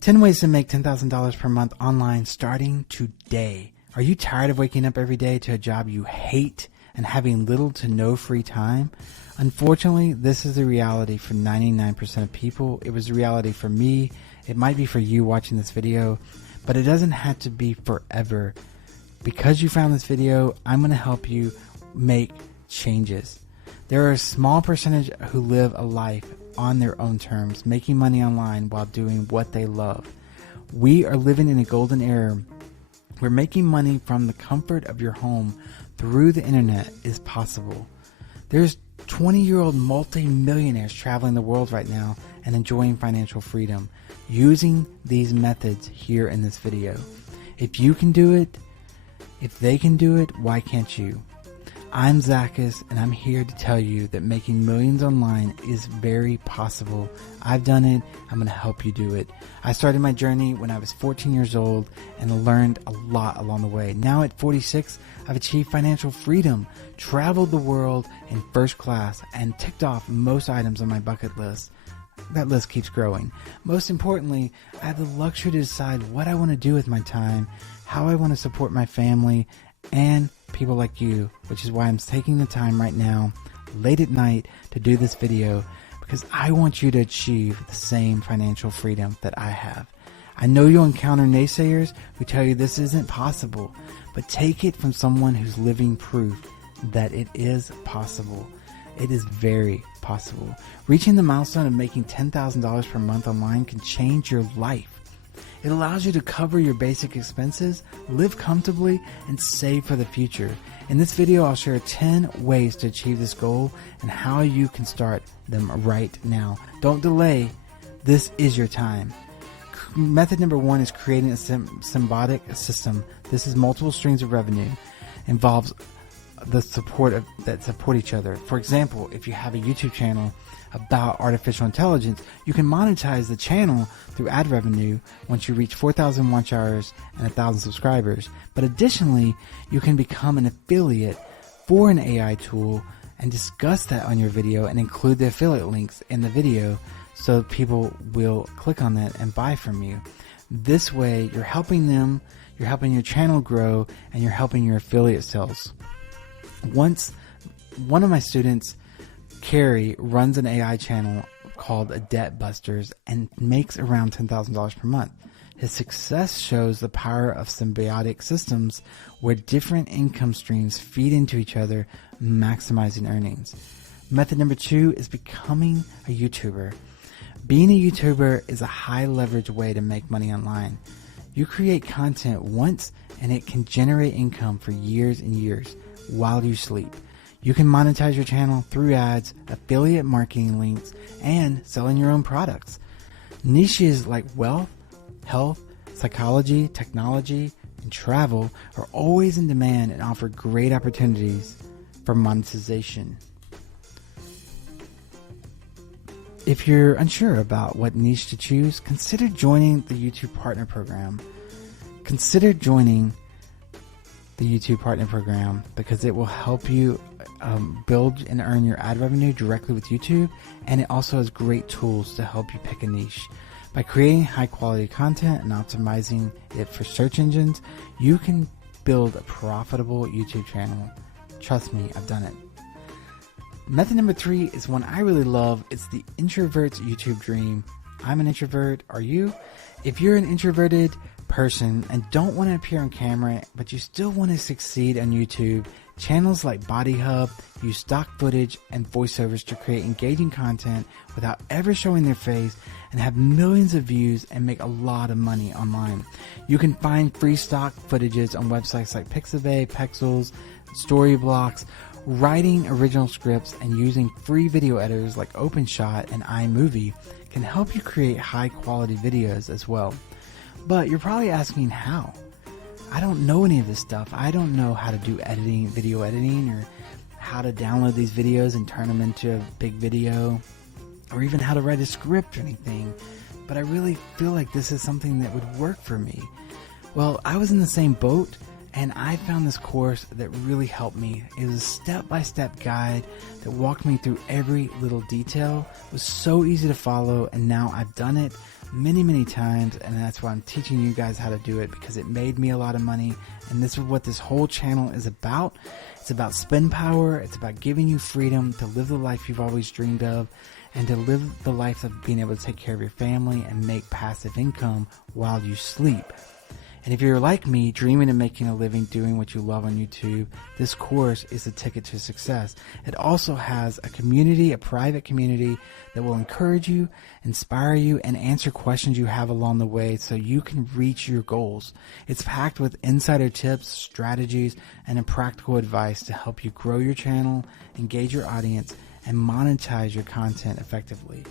10 ways to make $10,000 per month online starting today. Are you tired of waking up every day to a job you hate and having little to no free time? Unfortunately, this is the reality for 99% of people. It was the reality for me. It might be for you watching this video, but it doesn't have to be forever. Because you found this video, I'm going to help you make changes. There are a small percentage who live a life on their own terms, making money online while doing what they love. We are living in a golden era where making money from the comfort of your home through the internet is possible. There's 20-year-old multi-millionaires traveling the world right now and enjoying financial freedom using these methods here in this video. If you can do it, if they can do it, why can't you? I'm Zachus, and I'm here to tell you that making millions online is very possible. I've done it. I'm going to help you do it. I started my journey when I was 14 years old and learned a lot along the way. Now at 46, I've achieved financial freedom, traveled the world in first class, and ticked off most items on my bucket list. That list keeps growing. Most importantly, I have the luxury to decide what I want to do with my time, how I want to support my family, and people like you, which is why I'm taking the time right now, late at night, to do this video, because I want you to achieve the same financial freedom that I have. I know you'll encounter naysayers who tell you this isn't possible, but take it from someone who's living proof that it is possible. It is very possible. Reaching the milestone of making $10,000 per month online can change your life. It allows you to cover your basic expenses, live comfortably, and save for the future. In this video, I'll share 10 ways to achieve this goal and how you can start them right now. Don't delay. This is your time. Method number 1 is creating a symbiotic system. This is multiple streams of revenue. Involves the support that support each other. For example, if you have a YouTube channel about artificial intelligence, you can monetize the channel through ad revenue once you reach 4,000 watch hours and 1,000 subscribers. But additionally, you can become an affiliate for an AI tool and discuss that on your video and include the affiliate links in the video so people will click on that and buy from you. This way, you're helping them, you're helping your channel grow, and you're helping your affiliate sales. Once, one of my students, Carrie, runs an AI channel called Debt Busters and makes around $10,000 per month. His success shows the power of symbiotic systems where different income streams feed into each other, maximizing earnings. Method number 2 is becoming a YouTuber. Being a YouTuber is a high leverage way to make money online. You create content once and it can generate income for years and years while you sleep. You can monetize your channel through ads, affiliate marketing links, and selling your own products. Niches like wealth, health, psychology, technology, and travel are always in demand and offer great opportunities for monetization. If you're unsure about what niche to choose, consider joining the YouTube Partner Program. Consider joining the YouTube Partner Program because it will help you build and earn your ad revenue directly with YouTube, and it also has great tools to help you pick a niche. By creating high quality content and optimizing it for search engines, you can build a profitable YouTube channel. Trust me, I've done it. Method number 3 is one I really love. It's the introvert's YouTube dream. I'm an introvert. Are you? If you're an introverted person and don't want to appear on camera, but you still want to succeed on YouTube, channels like Body Hub use stock footage and voiceovers to create engaging content without ever showing their face and have millions of views and make a lot of money online. You can find free stock footages on websites like Pixabay, Pexels, Storyblocks. Writing original scripts and using free video editors like OpenShot and iMovie can help you create high quality videos as well. But you're probably asking how? I don't know any of this stuff. I don't know how to do editing, video editing, or how to download these videos and turn them into a big video, or even how to write a script or anything. But I really feel like this is something that would work for me. Well, I was in the same boat, And I found this course that really helped me. It was a step-by-step guide that walked me through every little detail. It was so easy to follow, and now I've done it many times, and that's why I'm teaching you guys how to do it, because it made me a lot of money. And this is what this whole channel is about. It's about spend power. It's about giving you freedom to live the life you've always dreamed of, and to live the life of being able to take care of your family and make passive income while you sleep. And if you're like me, dreaming of making a living doing what you love on YouTube, this course is the ticket to success. It also has a community, a private community that will encourage you, inspire you, and answer questions you have along the way so you can reach your goals. It's packed with insider tips, strategies, and practical advice to help you grow your channel, engage your audience, and monetize your content effectively.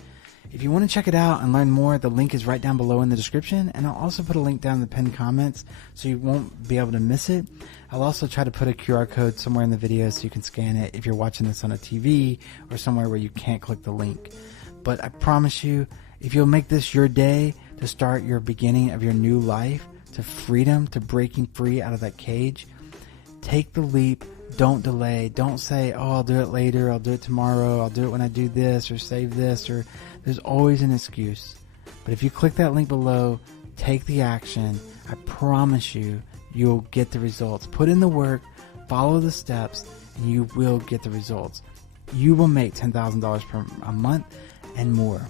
If you want to check it out and learn more, the link is right down below in the description, and I'll also put a link down in the pinned comments so you won't be able to miss it. I'll also try to put a QR code somewhere in the video so you can scan it if you're watching this on a TV or somewhere where you can't click the link. But I promise you, if you'll make this your day to start your beginning of your new life, to freedom, to breaking free out of that cage, take the leap. Don't delay. Don't say, oh, I'll do it later. I'll do it tomorrow. I'll do it when I do this or save this, or there's always an excuse. But if you click that link below, take the action. I promise you, you'll get the results. Put in the work, follow the steps, and you will get the results. You will make $10,000 per a month and more.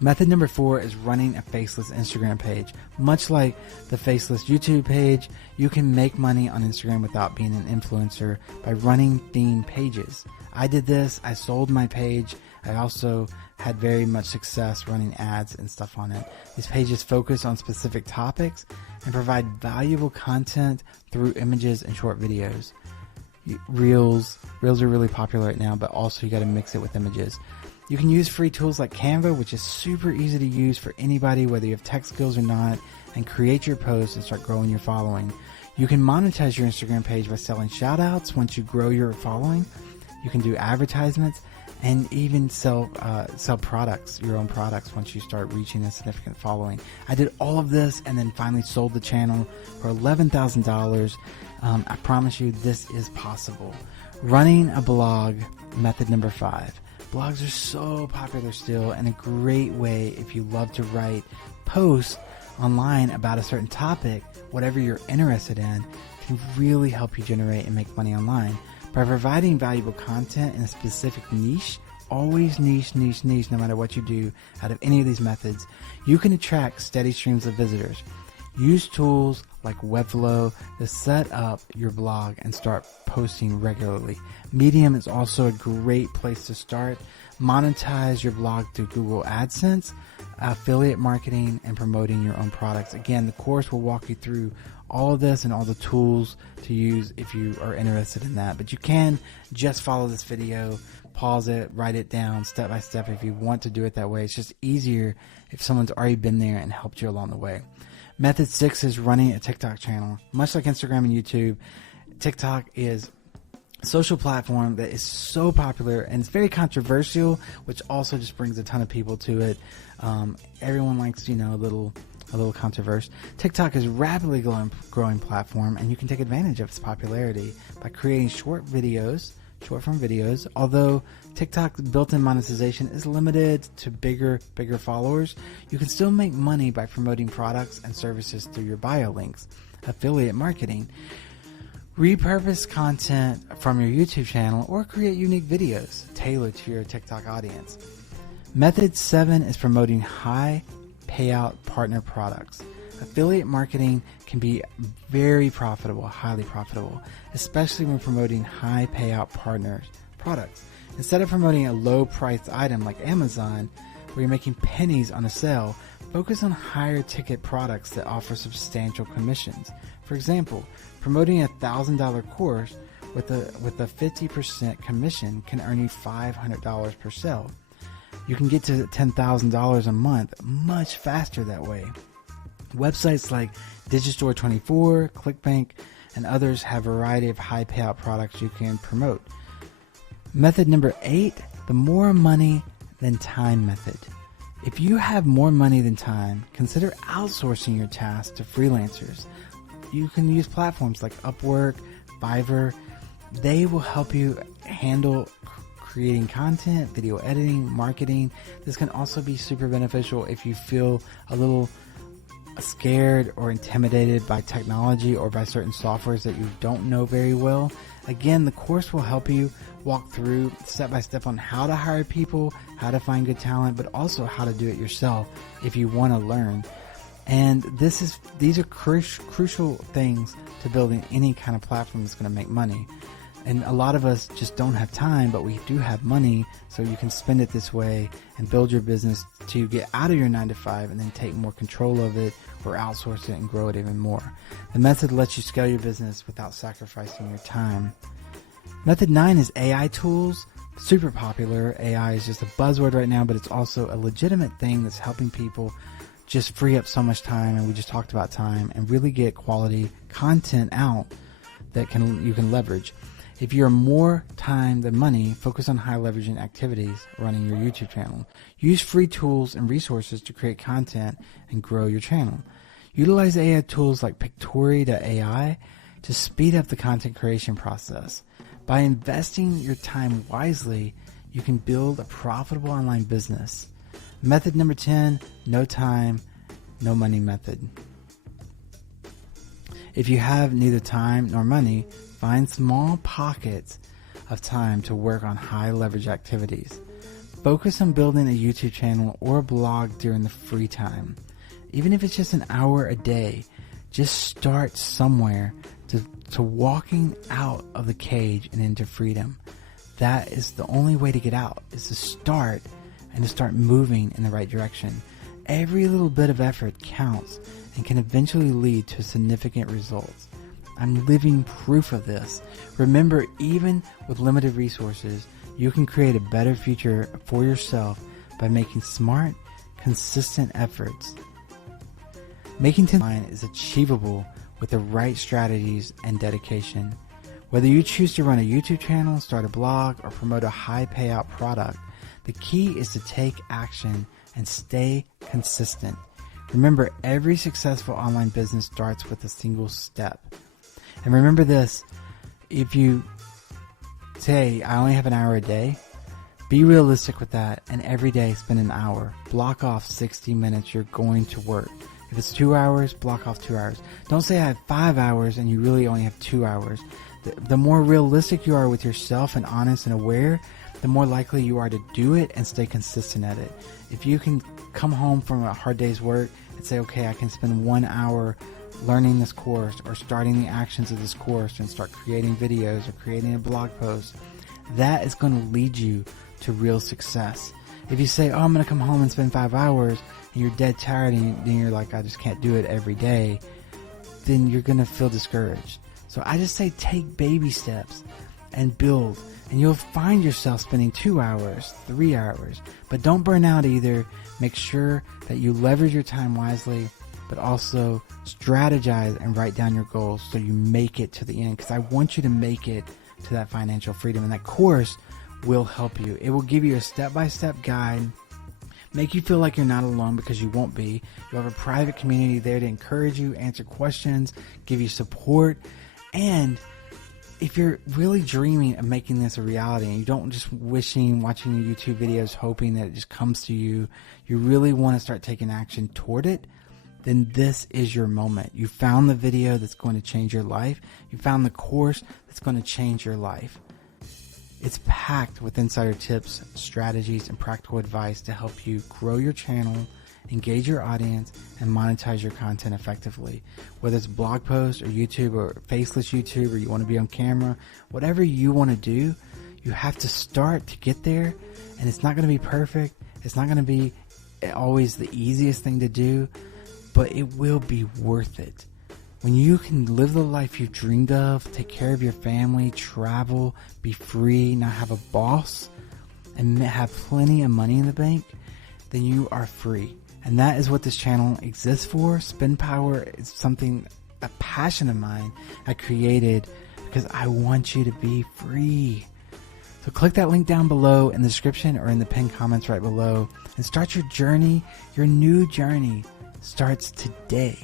Method number 4 is running a faceless Instagram page. Much like the faceless YouTube page, you can make money on Instagram without being an influencer by running theme pages. I did this. I sold my page. I also had very much success running ads and stuff on it. These pages focus on specific topics and provide valuable content through images and short videos. Reels are really popular right now, but also you got to mix it with images. You can use free tools like Canva, which is super easy to use for anybody, whether you have tech skills or not, and create your posts and start growing your following. You can monetize your Instagram page by selling shout outs once you grow your following. You can do advertisements and even sell products, your own products, once you start reaching a significant following. I did all of this and then finally sold the channel for $11,000. I promise you this is possible. Running a blog, method number 5. Blogs are so popular still, and a great way if you love to write posts online about a certain topic, whatever you're interested in, can really help you generate and make money online. By providing valuable content in a specific niche, always niche, no matter what you do out of any of these methods, you can attract steady streams of visitors. Use tools like Webflow to set up your blog and start posting regularly. Medium is also a great place to start. Monetize your blog through Google AdSense, affiliate marketing, and promoting your own products. Again, the course will walk you through all of this and all the tools to use if you are interested in that. But you can just follow this video, pause it, write it down step by step if you want to do it that way. It's just easier if someone's already been there and helped you along the way. Method 6 is running a TikTok channel. Much like Instagram and YouTube, TikTok is a social platform that is so popular and it's very controversial, which also just brings a ton of people to it. Everyone likes, a little controversy. TikTok is a rapidly growing platform, and you can take advantage of its popularity by creating short form videos. Although TikTok's built-in monetization is limited to bigger followers, you can still make money by promoting products and services through your bio links. Affiliate marketing. Repurpose content from your YouTube channel or create unique videos tailored to your TikTok audience. Method 7 is promoting high payout partner products. Affiliate marketing can be very profitable, highly profitable, especially when promoting high payout partners products. Instead of promoting a low priced item like Amazon, where you're making pennies on a sale, focus on higher ticket products that offer substantial commissions. For example, promoting a $1,000 course with a 50% commission can earn you $500 per sale. You can get to $10,000 a month much faster that way. Websites like Digistore24, ClickBank, and others have a variety of high payout products you can promote. Method number 8, the more money than time method. If you have more money than time, consider outsourcing your tasks to freelancers. you can use platforms like Upwork, Fiverr. They will help you handle creating content, video editing, marketing. This can also be super beneficial if you feel a little scared or intimidated by technology or by certain softwares that you don't know very well. Again, the course will help you walk through step by step on how to hire people, how to find good talent, but also how to do it yourself if you want to learn. And these are crucial things to building any kind of platform that's going to make money. And a lot of us just don't have time, but we do have money, so you can spend it this way and build your business to get out of your 9-to-5 and then take more control of it or outsource it and grow it even more. The method lets you scale your business without sacrificing your time. Method 9 is AI tools. Super popular. AI is just a buzzword right now, but it's also a legitimate thing that's helping people just free up so much time, and we just talked about time, and really get quality content out that you can leverage. If you're more time than money, focus on high leveraging activities running your YouTube channel. Use free tools and resources to create content and grow your channel. Utilize AI tools like Pictory.ai to speed up the content creation process. By investing your time wisely, you can build a profitable online business. Method number 10, no time, no money method. If you have neither time nor money, find small pockets of time to work on high leverage activities. Focus on building a YouTube channel or a blog during the free time. Even if it's just an hour a day, just start somewhere to walking out of the cage and into freedom. That is the only way to get out, is to start and to start moving in the right direction. Every little bit of effort counts and can eventually lead to significant results. I'm living proof of this. Remember, even with limited resources, you can create a better future for yourself by making smart, consistent efforts. Making 10 is achievable with the right strategies and dedication. Whether you choose to run a YouTube channel, start a blog, or promote a high payout product, the key is to take action and stay consistent. Remember, every successful online business starts with a single step. And remember this, if you say, I only have an hour a day, be realistic with that, and every day spend an hour. Block off 60 minutes you're going to work. If it's 2 hours, block off 2 hours. Don't say I have 5 hours and you really only have 2 hours. The more realistic you are with yourself and honest and aware, the more likely you are to do it and stay consistent at it. If you can come home from a hard day's work and say, okay, I can spend 1 hour learning this course or starting the actions of this course and start creating videos or creating a blog post, that is going to lead you to real success. If you say, oh, I'm going to come home and spend 5 hours, and you're dead tired and you're like, I just can't do it every day, then you're going to feel discouraged. So I just say take baby steps and build, and you'll find yourself spending 2 hours, 3 hours, but don't burn out either. Make sure that you leverage your time wisely, but also strategize and write down your goals so you make it to the end, because I want you to make it to that financial freedom, and that course will help you. It will give you a step-by-step guide, make you feel like you're not alone, because you won't be. You'll have a private community there to encourage you, answer questions, give you support. And if you're really dreaming of making this a reality and you don't just watching your YouTube videos hoping that it just comes to you, you really want to start taking action toward it, then this is your moment. You found the video that's going to change your life. You found the course that's going to change your life. It's packed with insider tips, strategies, and practical advice to help you grow your channel, engage your audience, and monetize your content effectively. Whether it's blog posts or YouTube or Faceless YouTube, or you want to be on camera, whatever you want to do, you have to start to get there. And it's not going to be perfect. It's not going to be always the easiest thing to do, but it will be worth it. When you can live the life you've dreamed of, take care of your family, travel, be free, not have a boss, and have plenty of money in the bank, then you are free. And that is what this channel exists for. Spend Power is something, a passion of mine I created because I want you to be free. So click that link down below in the description or in the pinned comments right below and start your journey. Your new journey starts today.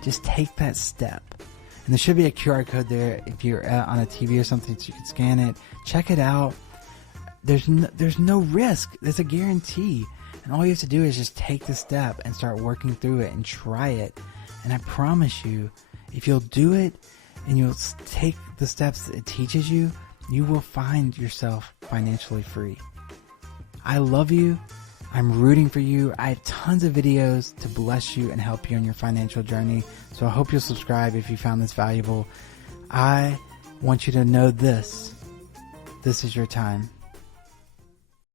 Just take that step. And there should be a QR code there if you're on a TV or something, so you can scan it. Check it out. There's no risk. There's a guarantee. And all you have to do is just take the step and start working through it and try it. And I promise you, if you'll do it and you'll take the steps that it teaches you, you will find yourself financially free. I love you. I'm rooting for you. I have tons of videos to bless you and help you on your financial journey. So I hope you'll subscribe if you found this valuable. I want you to know this. This is your time.